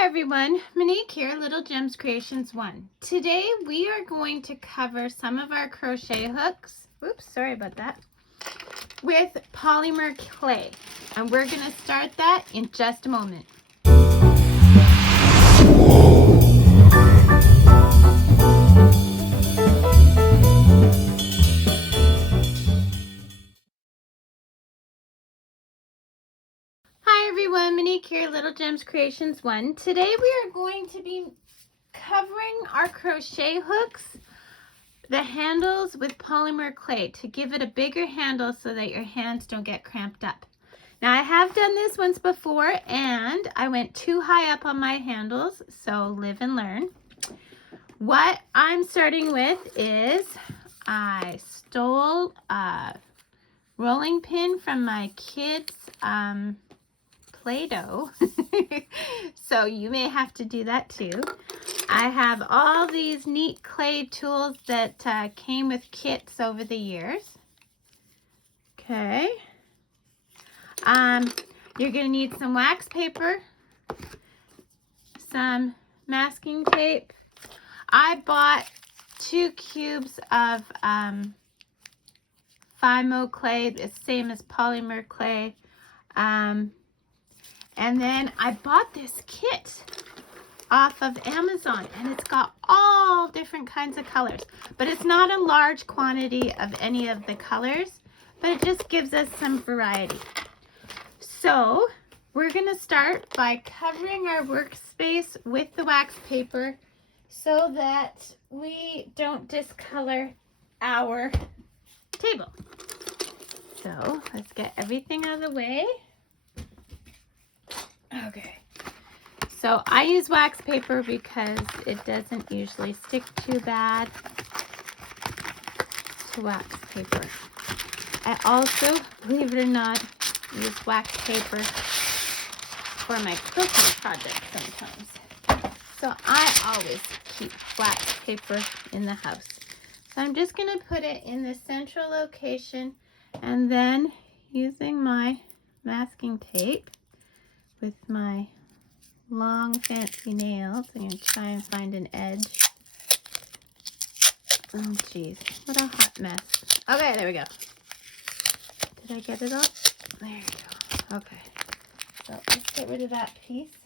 Hi everyone, Monique here, Little Gems Creations 1. Today we are going to cover some of our crochet hooks, oops, sorry about that, with polymer clay. And we're going to start that in just a moment. Hi everyone, Monique here, Little Gems Creations 1. Today we are going to be covering our crochet hooks, the handles, with polymer clay to give it a bigger handle so that your hands don't get cramped up. Now I have done this once before and I went too high up on my handles, so live and learn. What I'm starting with is I stole a rolling pin from my kids' Play-Doh. So you may have to do that too. I have all these neat clay tools that came with kits over the years. Okay. You're going to need some wax paper, some masking tape. I bought 2 cubes of Fibre clay, the same as polymer clay. And then I bought this kit off of Amazon, and it's got all different kinds of colors, but it's not a large quantity of any of the colors, but it just gives us some variety. So we're going to start by covering our workspace with the wax paper so that we don't discolor our table. So let's get everything out of the way. Okay. So I use wax paper because it doesn't usually stick too bad to wax paper. I also, believe it or not, use wax paper for my cooking projects sometimes. So I always keep wax paper in the house. So I'm just going to put it in the central location, and then using my masking tape with my long fancy nails, I'm going to try and find an edge. Oh geez, what a hot mess. Okay, there we go. Did I get it all? There we go. Okay, so let's get rid of that piece.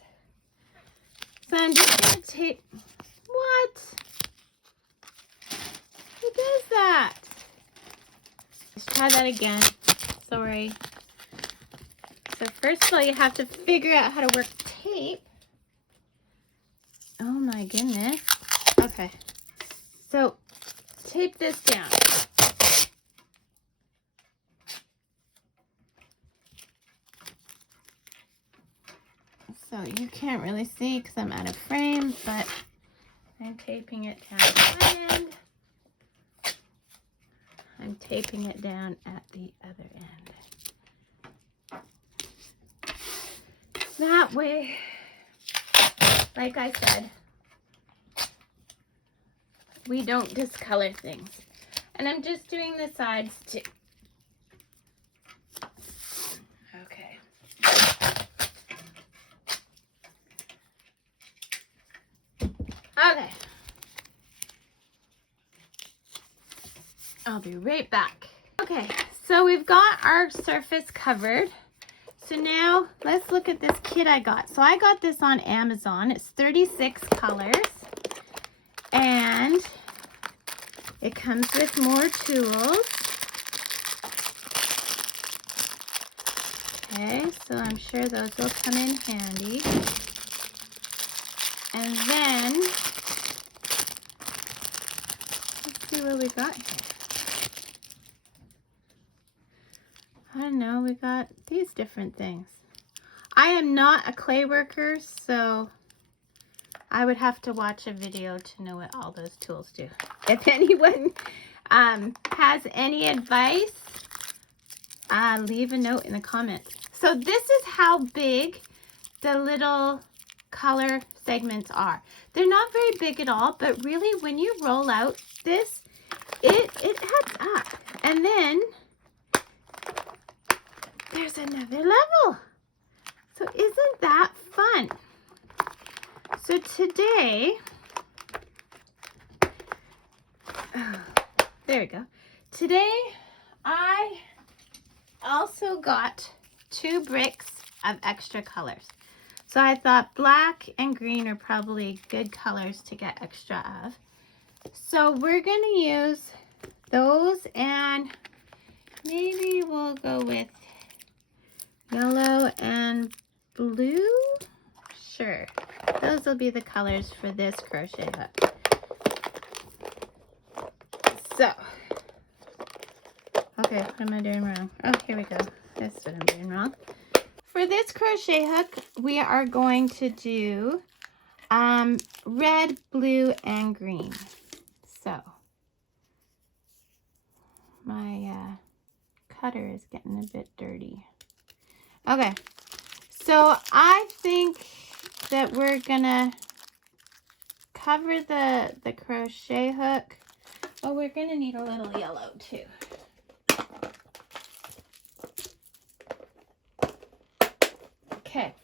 So I'm just going to tape. What? Who does that? Let's try that again. Sorry. So first of all, you have to figure out how to work tape. Oh my goodness. Okay. So tape this down. So you can't really see because I'm out of frame, but I'm taping it down at one end. I'm taping it down at the other end. That way, like I said, we don't discolor things. And I'm just doing the sides too. Okay. Okay. I'll be right back. Okay, so we've got our surface covered. So now let's look at this kit I got. So I got this on Amazon. It's 36 colors. And it comes with more tools. Okay, so I'm sure those will come in handy. And then, let's see what we got here. I don't know, we got these different things. I am not a clay worker, so I would have to watch a video to know what all those tools do. If anyone has any advice, leave a note in the comments. So this is how big the little color segments are. They're not very big at all, but really when you roll out this, it adds up. And then there's another level. So isn't that fun? today, there we go. Today, I also got 2 bricks of extra colors. So I thought black and green are probably good colors to get extra of. So we're going to use those, and maybe we'll go with yellow and blue. Sure, those will be the colors for this crochet hook. So, okay, what am I doing wrong? Oh, here we go. That's what I'm doing wrong. For this crochet hook, we are going to do red, blue, and green. So, my cutter is getting a bit dirty. Okay, so I think that we're gonna cover the crochet hook. Oh, we're gonna need a little yellow too. Okay,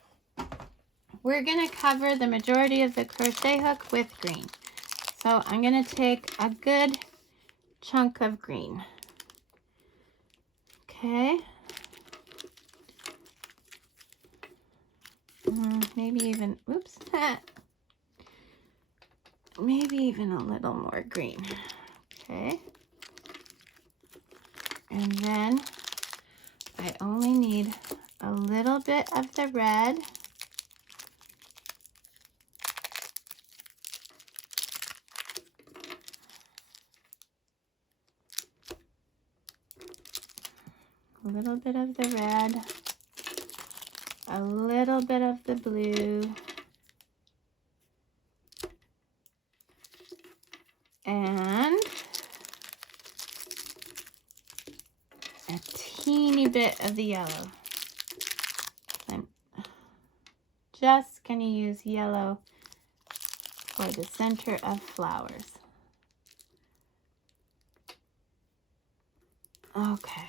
we're gonna cover the majority of the crochet hook with green. So I'm gonna take a good chunk of green. Okay. Maybe even, oops, maybe even a little more green. Okay. And then I only need a little bit of the red. A little bit of the red. A little bit of the blue. And a teeny bit of the yellow. I'm just going to use yellow for the center of flowers. Okay.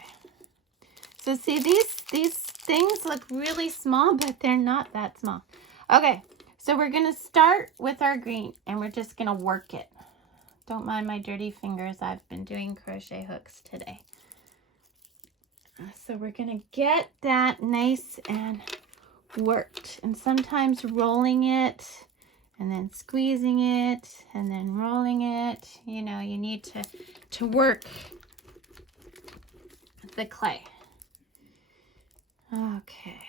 So see, these things look really small, but they're not that small. Okay, so we're going to start with our green, and we're just going to work it. Don't mind my dirty fingers. I've been doing crochet hooks today. So we're going to get that nice and worked, and sometimes rolling it and then squeezing it and then rolling it. You know, you need to work the clay. Okay.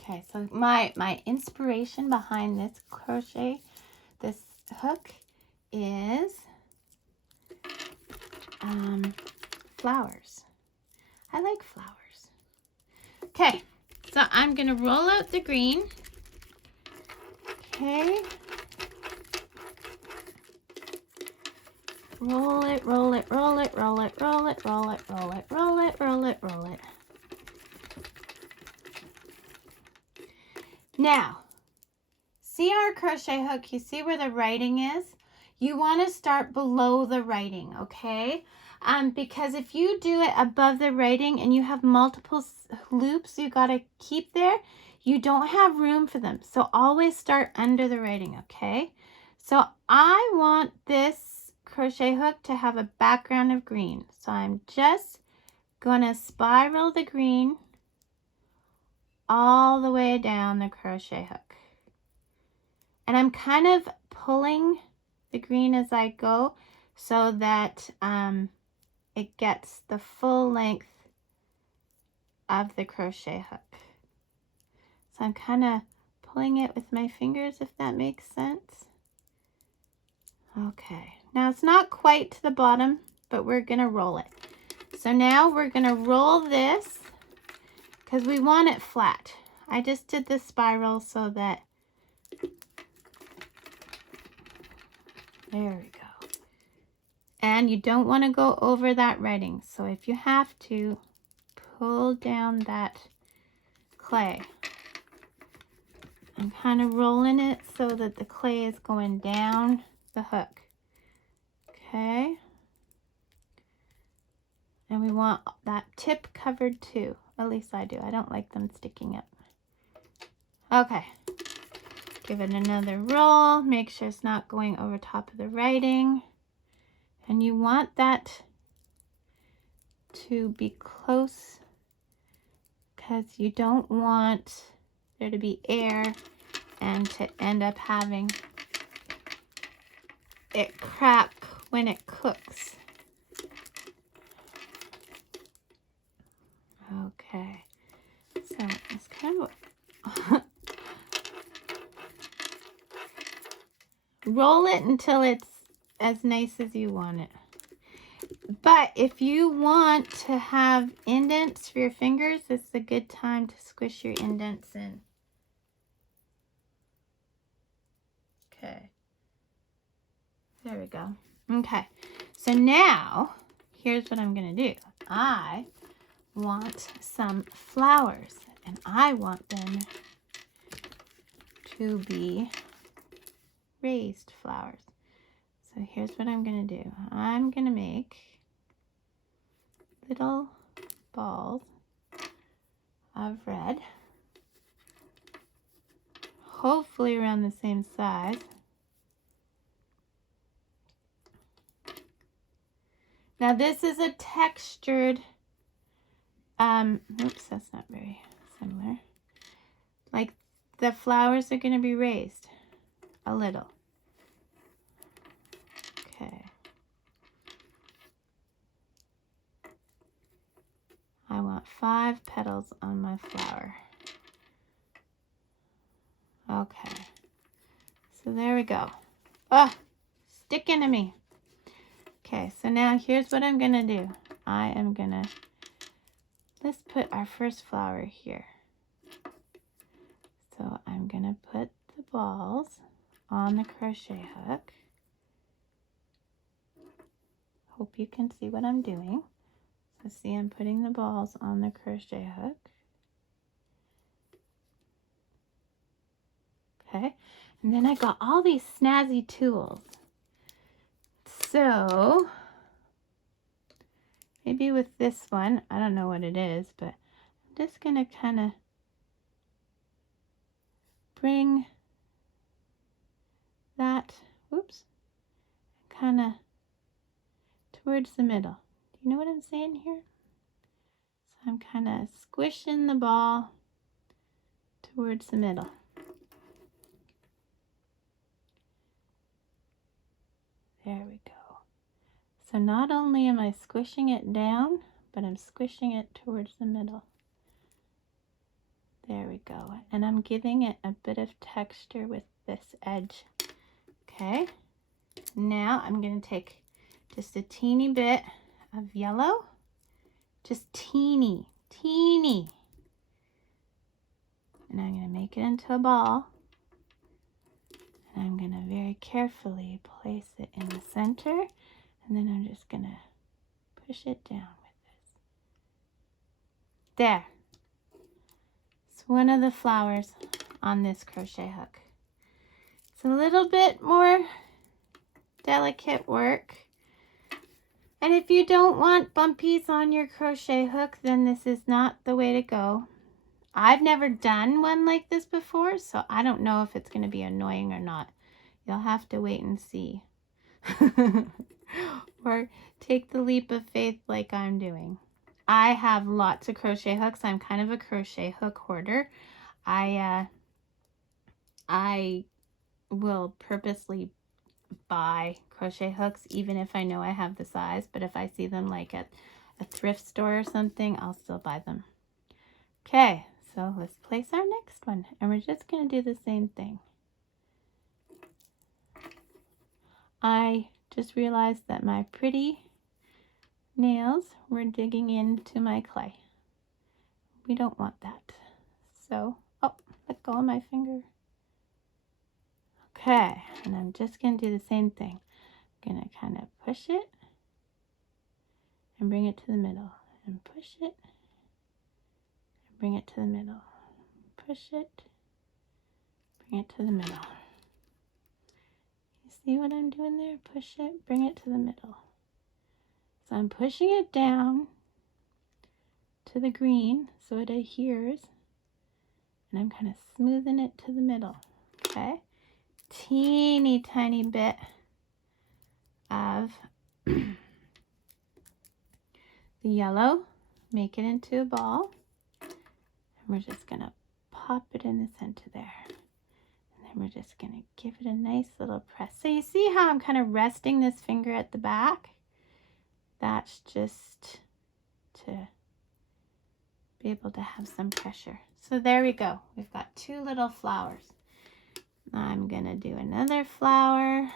Okay, so my inspiration behind this crochet, this hook, is flowers. I like flowers. Okay, so I'm gonna roll out the green. Okay. Roll it, roll it, roll it, roll it, roll it, roll it, roll it, roll it, roll it, roll it. Now, see our crochet hook? You see where the writing is? You want to start below the writing, okay? Because if you do it above the writing and you have multiple loops you got to keep there, you don't have room for them. So always start under the writing, okay? So I want this crochet hook to have a background of green. So I'm just going to spiral the green all the way down the crochet hook. And I'm kind of pulling the green as I go so that it gets the full length of the crochet hook. So I'm kind of pulling it with my fingers, if that makes sense. Okay, now it's not quite to the bottom, but we're gonna roll it. So now we're gonna roll this because we want it flat. I just did the spiral so that, there we go. And you don't want to go over that writing. So if you have to, pull down that clay. I'm kind of rolling it so that the clay is going down the hook. Okay. And we want that tip covered too. At least I do. I don't like them sticking up. Okay. Give it another roll. Make sure it's not going over top of the writing. And you want that to be close because you don't want there to be air and to end up having it crack when it cooks. Okay, so it's kind of roll it until it's as nice as you want it. But if you want to have indents for your fingers, it's a good time to squish your indents in. Okay, there we go. Okay, so now here's what I'm gonna do. I want some flowers, and I want them to be raised flowers. So here's what I'm gonna do. I'm gonna make little balls of red, hopefully around the same size. Now this is a textured, oops, that's not very similar. Like the flowers are going to be raised a little. Okay. I want 5 petals on my flower. Okay. So there we go. Oh, sticking to me. Okay, so now here's what I'm going to do. I am going to, let's put our first flower here. So I'm going to put the balls on the crochet hook. Hope you can see what I'm doing. So see, I'm putting the balls on the crochet hook. Okay, and then I got all these snazzy tools. So maybe with this one, I don't know what it is, but I'm just gonna kind of bring that, whoops, kind of towards the middle. Do you know what I'm saying here? So I'm kind of squishing the ball towards the middle. There we go. So not only am I squishing it down, but I'm squishing it towards the middle. There we go. And I'm giving it a bit of texture with this edge. Okay. Now I'm going to take just a teeny bit of yellow. Just teeny. And I'm going to make it into a ball. And I'm going to very carefully place it in the center. And then I'm just going to push it down with this. There. It's one of the flowers on this crochet hook. It's a little bit more delicate work. And if you don't want bumpies on your crochet hook, then this is not the way to go. I've never done one like this before, so I don't know if it's going to be annoying or not. You'll have to wait and see. Or take the leap of faith like I'm doing. I have lots of crochet hooks. I'm kind of a crochet hook hoarder. I will purposely buy crochet hooks even if I know I have the size, but if I see them like at a thrift store or something, I'll still buy them. Okay, so let's place our next one, and we're just going to do the same thing. I just realized that my pretty nails were digging into my clay. We don't want that. So, oh, let go of my finger. Okay, and I'm just going to do the same thing. I'm going to kind of push it and bring it to the middle, and push it and bring it to the middle. Push it, bring it to the middle. You see what I'm doing there? Push it, bring it to the middle. So I'm pushing it down to the green so it adheres. And I'm kind of smoothing it to the middle. Okay. Teeny tiny bit of the yellow. Make it into a ball. And we're just going to pop it in the center there. And then we're just going to give it a nice little press. So you see how I'm kind of resting this finger at the back? That's just to be able to have some pressure. So there we go. We've got 2 little flowers. I'm going to do another flower.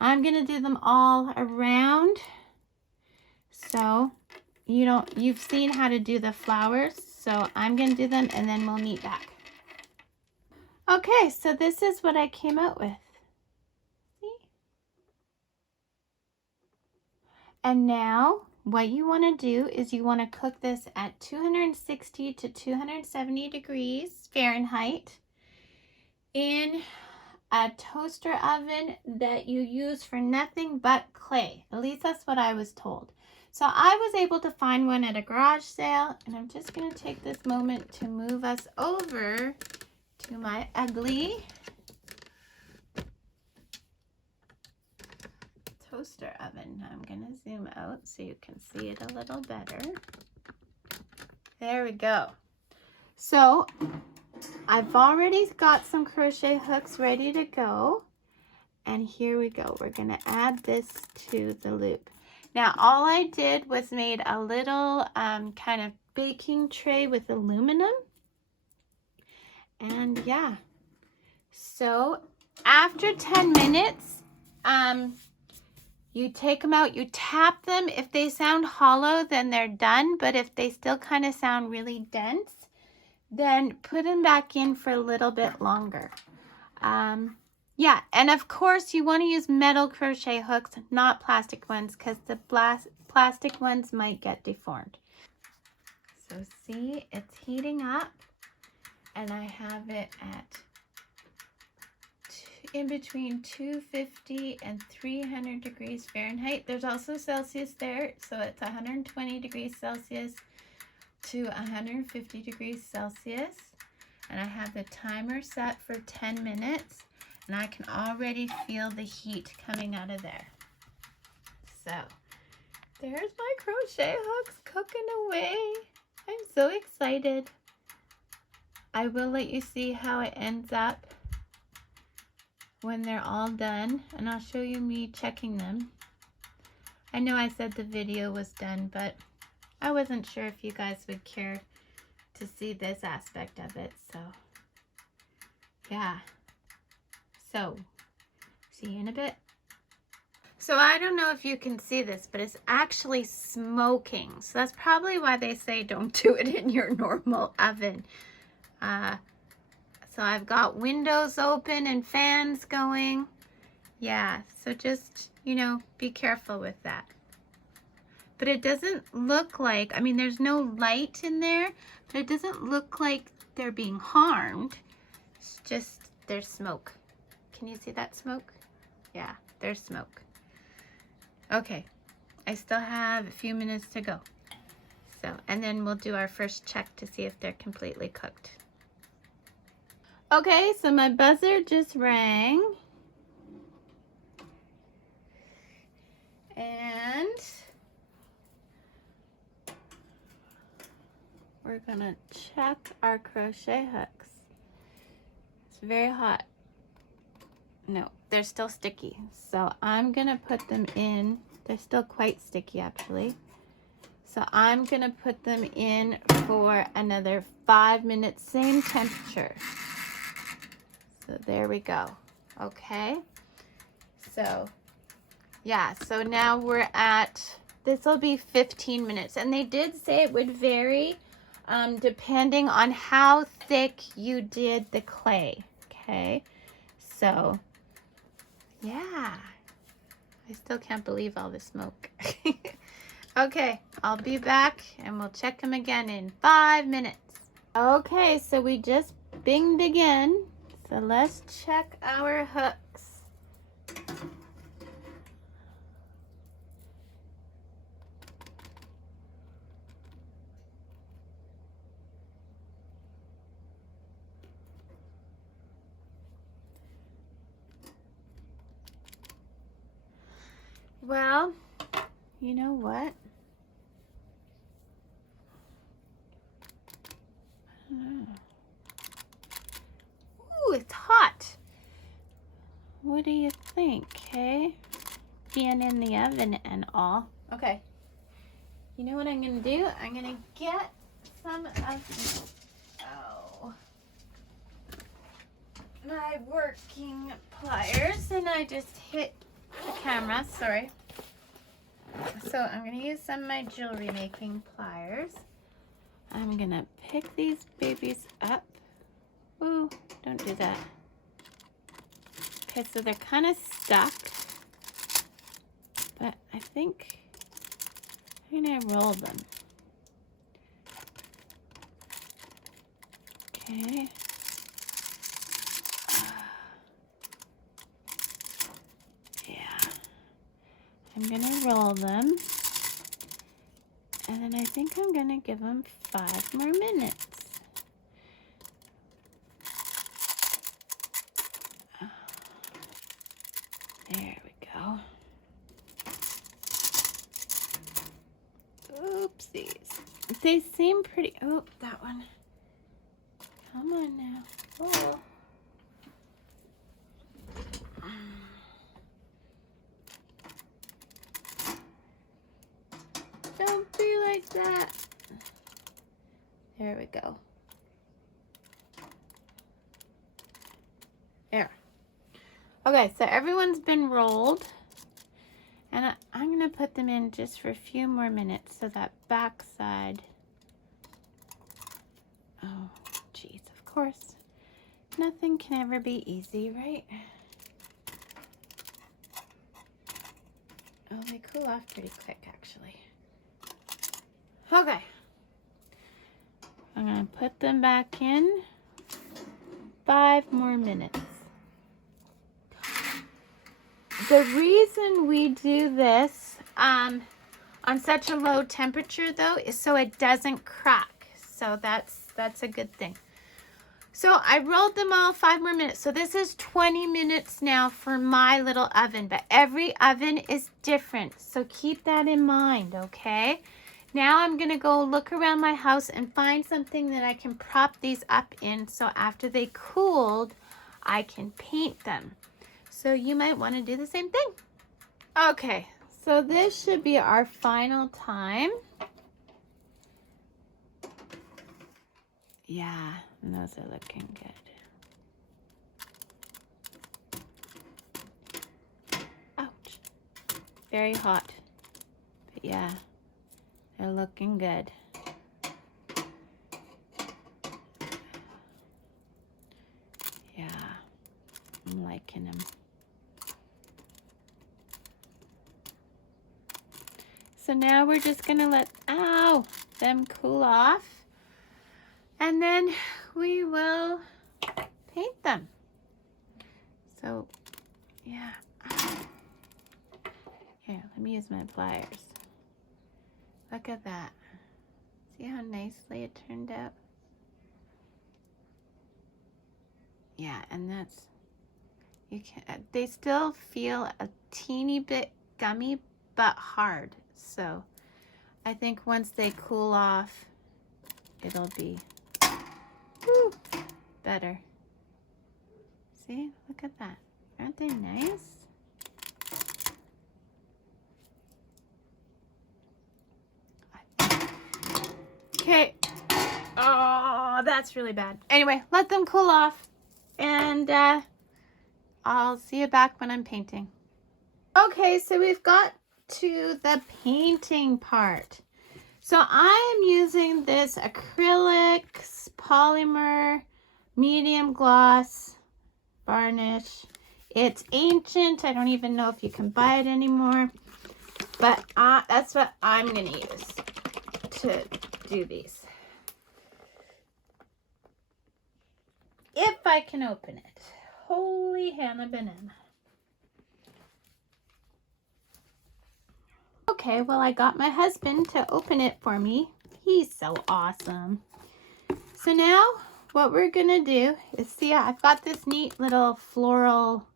I'm going to do them all around. So you've seen how to do the flowers. So I'm going to do them and then we'll meet back. Okay, so this is what I came out with. See? And now what you want to do is you want to cook this at 260 to 270 degrees Fahrenheit in a toaster oven that you use for nothing but clay. At least that's what I was told. So I was able to find one at a garage sale, and I'm just going to take this moment to move us over to my ugly toaster oven. I'm going to zoom out so you can see it a little better. There we go. So I've already got some crochet hooks ready to go. And here we go. We're going to add this to the loop. Now, all I did was made a little kind of baking tray with aluminum. And yeah. So after 10 minutes, you take them out, you tap them. If they sound hollow, then they're done. But if they still kind of sound really dense, then put them back in for a little bit longer. Yeah, and of course you want to use metal crochet hooks, not plastic ones, because the plastic ones might get deformed. So see, it's heating up, and I have it at in between 250 and 300 degrees Fahrenheit. There's also Celsius there, so it's 120 degrees Celsius to 150 degrees Celsius. And I have the timer set for 10 minutes, and I can already feel the heat coming out of there. So there's my crochet hooks cooking away. I'm so excited. I will let you see how it ends up when they're all done, and I'll show you me checking them. I know I said the video was done, but I wasn't sure if you guys would care to see this aspect of it. So yeah, so see you in a bit. So I don't know if you can see this, but it's actually smoking. So that's probably why they say don't do it in your normal oven. So I've got windows open and fans going. Yeah, so just, you know, be careful with that. But it doesn't look like, I mean, there's no light in there, but it doesn't look like they're being harmed. It's just, there's smoke. Can you see that smoke? Yeah, there's smoke. Okay, I still have a few minutes to go. So, and then we'll do our first check to see if they're completely cooked. Okay, so my buzzer just rang. And we're gonna check our crochet hooks. It's very hot. No, they're still sticky. So I'm gonna put them in. They're still quite sticky actually. So I'm gonna put them in for another 5 minutes, same temperature. So there we go. Okay. So yeah, so now we're at, this will be 15 minutes. And they did say it would vary depending on how thick you did the clay. Okay. So yeah, I still can't believe all the smoke. Okay, I'll be back and we'll check them again in 5 minutes. Okay, so we just binged again. So let's check our hooks. Well, you know what? Ooh, it's hot. What do you think, hey? Being in the oven and all. Okay. You know what I'm gonna do? I'm gonna get some of my working pliers, and I just hit the camera, sorry. So I'm gonna use some of my jewelry making pliers. I'm gonna pick these babies up. Ooh, don't do that. Okay, so they're kind of stuck, but I think I'm gonna roll them. Okay. Yeah. I'm gonna roll them. And then I think I'm gonna give them 5 more minutes. There we go. Oopsies. They seem pretty, oh, that one. Come on now. Oh. Don't be like that. There we go. There. Okay, so everyone's been rolled. And I'm going to put them in just for a few more minutes so that back side. Oh, geez, of course. Nothing can ever be easy, right? Oh, they cool off pretty quick, actually. Okay. I'm going to put them back in. 5 more minutes. The reason we do this on such a low temperature, though, is so it doesn't crack. So that's a good thing. So I rolled them all 5 more minutes. So this is 20 minutes now for my little oven, but every oven is different. So keep that in mind, okay? Now I'm going to go look around my house and find something that I can prop these up in so after they cooled, I can paint them. So you might want to do the same thing. Okay, so this should be our final time. Yeah, and those are looking good. Ouch. Very hot. But yeah, they're looking good. Yeah, I'm liking them. So now we're just gonna let, them cool off. And then we will paint them. So, yeah. Here, let me use my pliers. Look at that. See how nicely it turned out? Yeah, and that's, you can, they still feel a teeny bit gummy, but hard. So I think once they cool off, it'll be better. See, look at that. Aren't they nice? Okay. Oh, that's really bad. Anyway, let them cool off, and I'll see you back when I'm painting. Okay, so we've got to the painting part. So I am using this acrylics polymer medium gloss varnish. It's ancient. I don't even know if you can buy it anymore, but that's what I'm going to use to do these. If I can open it. Holy Hannah banana. Okay, well, I got my husband to open it for me. He's so awesome. So now what we're gonna do is, see, I've got this neat little floral,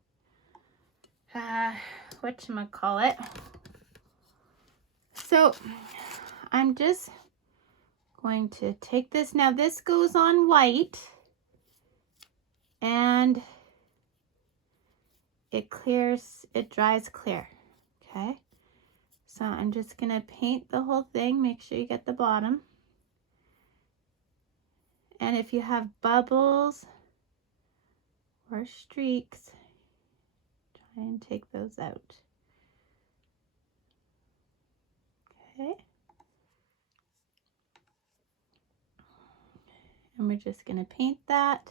whatchamacallit, So I'm just going to take this. Now this goes on white and it clears, it dries clear. Okay. So I'm just going to paint the whole thing. Make sure you get the bottom. And if you have bubbles or streaks, try and take those out. Okay. And we're just going to paint that.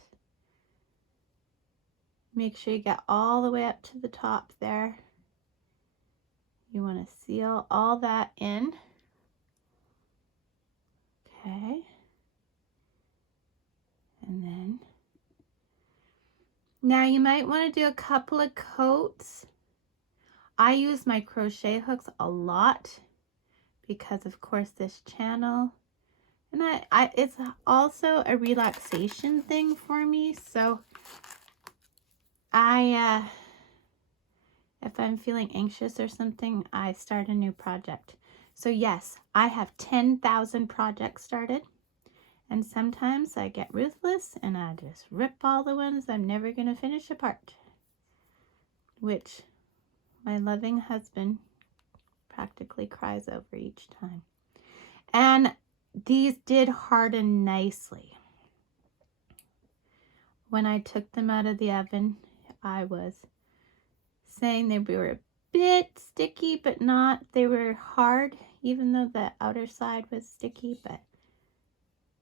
Make sure you get all the way up to the top there. You want to seal all that in. Okay. And then, now you might want to do a couple of coats. I use my crochet hooks a lot because of course this channel, and it's also a relaxation thing for me. So if I'm feeling anxious or something, I start a new project. So yes, I have 10,000 projects started, and sometimes I get ruthless and I just rip all the ones I'm never going to finish apart, which my loving husband practically cries over each time. And these did harden nicely. When I took them out of the oven, I was saying they were a bit sticky, but not, they were hard, even though the outer side was sticky, but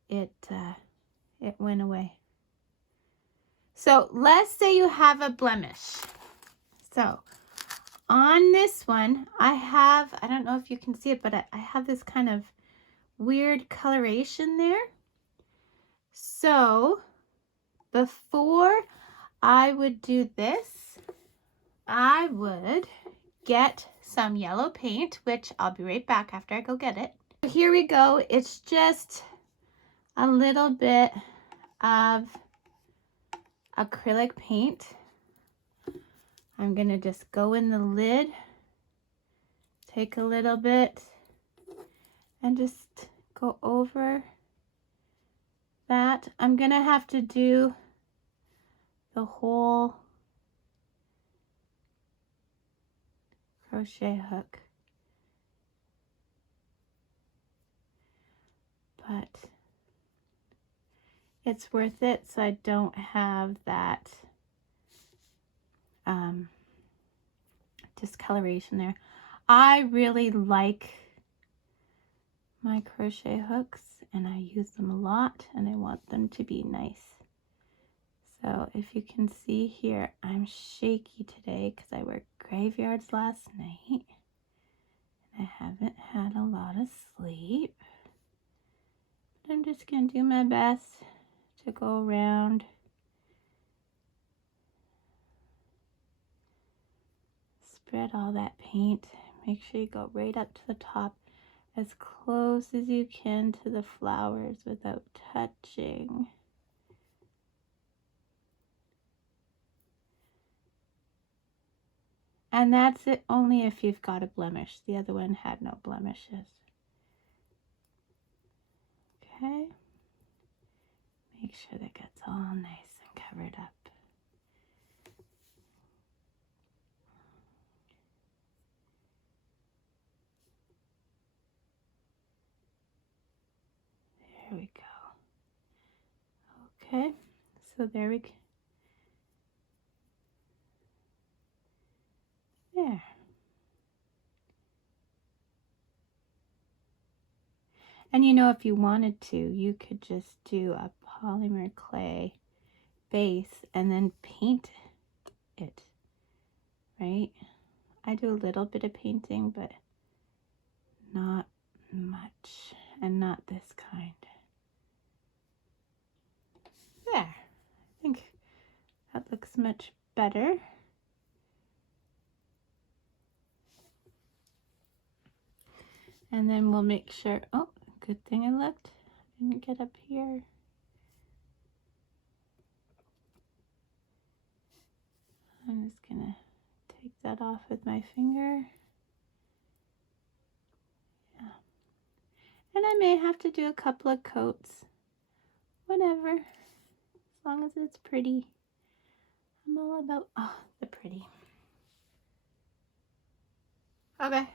it went away. So let's say you have a blemish. So on this one, I don't know if you can see it, but I have this kind of weird coloration there. So before I would do this, I would get some yellow paint, which I'll be right back after I go get it. Here we go. It's just a little bit of acrylic paint. I'm gonna just go in the lid, take a little bit, and just go over that. I'm gonna have to do the whole crochet hook, but it's worth it so I don't have that discoloration there. I really like my crochet hooks and I use them a lot, and I want them to be nice. So if you can see here, I'm shaky today because I worked graveyards last night and I haven't had a lot of sleep. But I'm just going to do my best to go around. Spread all that paint. Make sure you go right up to the top, as close as you can to the flowers without touching. And that's it only if you've got a blemish. The other one had no blemishes. Okay. Make sure that gets all nice and covered up. There we go. Okay, so there we go. There. And you know, if you wanted to, you could just do a polymer clay base and then paint it, right? I do a little bit of painting, but not much, and not this kind. There, I think that looks much better. And then we'll make sure, oh, good thing I looked. I didn't get up here. I'm just gonna take that off with my finger. And I may have to do a couple of coats. Whatever. As long as it's pretty. I'm all about, oh, the pretty. Okay.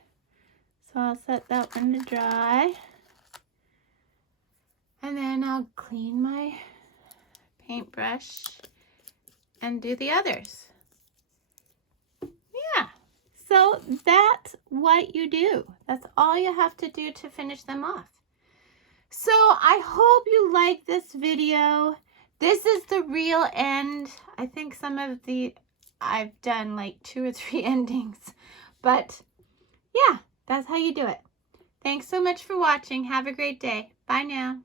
So I'll set that one to dry. And then I'll clean my paintbrush and do the others. Yeah. So that's what you do. That's all you have to do to finish them off. So I hope you like this video. This is the real end. I think some of I've done like 2 or 3 endings. But yeah, that's how you do it. Thanks so much for watching. Have a great day. Bye now.